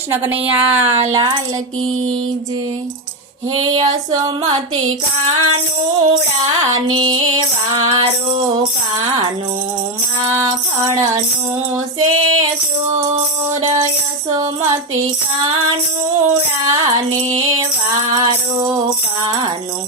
કૃષ્ણ કનૈયા લાલ કી જે હે યશોમતી કાનુડા ને વારો કાનો માખણનું સે ચોર યશોમતી કાનુડા ને વારો કાનો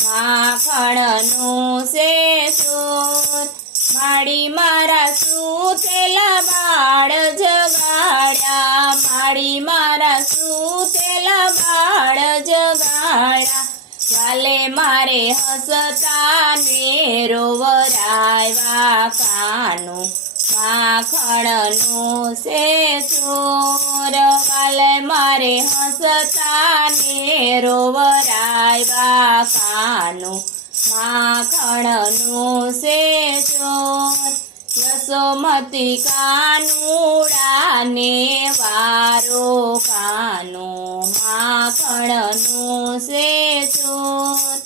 માખણનું સે ચોર માડી મારા સુતેલા બાળ જગાડ્યા માડી મારા સુતેલા બાળ જગાડ્યા વાલે મારે હસતા ને રોવરાયવા કાનો. માખણનું છે ચોર વાલે મારે હસતા ને રોવરાયવા કાનો. માખણનું છે ચોર યશોમતી કાનુડાને વારો કાનો માખણનું શે ચોર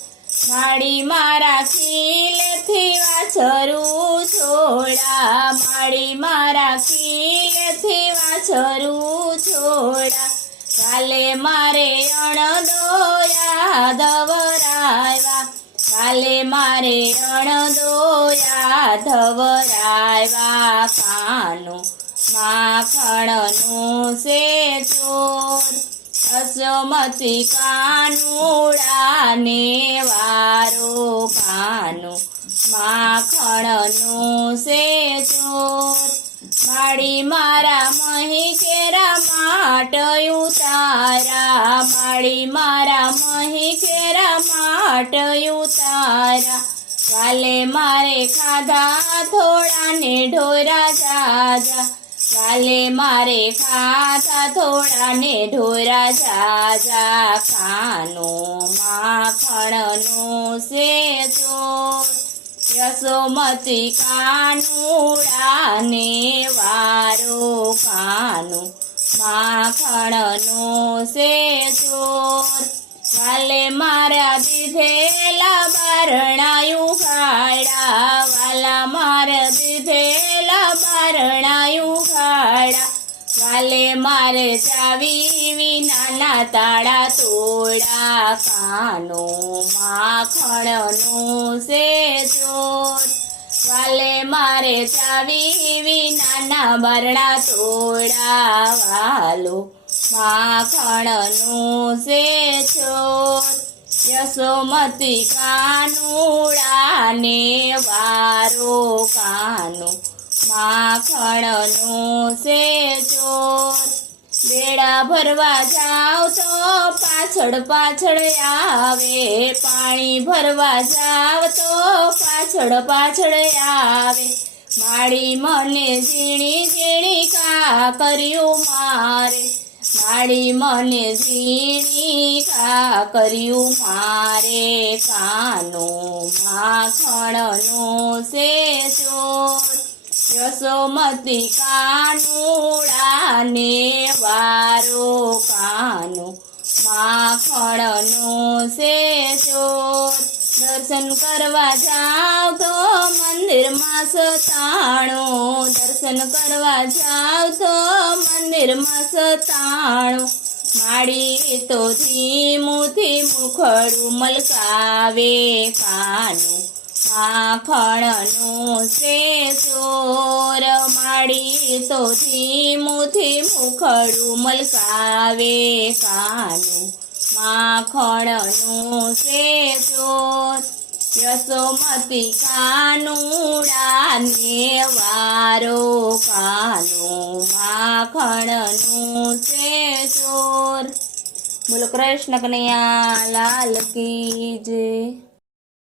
માડી મારા ખીલથી વાછરું છોડા. માડી મારા ખીલથી વાછરું છોડા. કાલે મારે અણદોયા ધવરાયવા કાલે મારે અણદોયા ધવરાયવા કાનો માખણનું સે ચોર અસમતી કાનુડાને વારો કાનો માખણનું સે ચોર માડી મારા મહી કેરા માટ ઉતારા માડી મારા મહી કેરા માટ ઉતારા કાલે મારે ખાધા થોડા ને ઢોરા જાજા કાલે મારે ખાધા થોડા ને ઢોરા જાજા કાનો માખણનો શે ચોર યશોમતી કાનુડાને વારો કાનો, માખણનો સે ચોર. વાલે મારા દીધેલા બારણાયું ખાડા, વાલા મારા દીધેલા બારણાયું ખાડા. વાલે મારે ચાવી વિનાના તાળા તોડા, કાનો, માખણનું સે ચોર ચાવી વિનાના બરણા તોડા વાલો માખણનું છે ચોર યશોમતી કાનુડા ને વારો કાનો માખણનું છે ચોર બેડા ભરવા જાવ તો પાછળ પાછળ આવે પાણી ભરવા જાવ તો પાછળ પાછળ આવે માડી મને ઝીણી ઝીણી કા કર્યું મારે માડી મને ઝીણી કા કર્યું મારે. કાનો માખણનો ચોર યશોમતી કાનુડા ને વારો. કાનો માખણનો ચોર દર્શન કરવા જાવ તો મંદિરમાં સતાણો. દર્શન કરવા જાવ તો મંદિરમાં સતાણો. માડી તો ધીમુથી મુખડું મલકાવે. કાનું માખણનું છે ચોર માડી તો ધીમુથી મુખડું મલકાવે. કાનું માખણનું સે ચોર યશોમતી કાનુડા ને વારો કાનો માખણનું સે ચોર બોલો કૃષ્ણ કનૈયા, લાલ કી જય.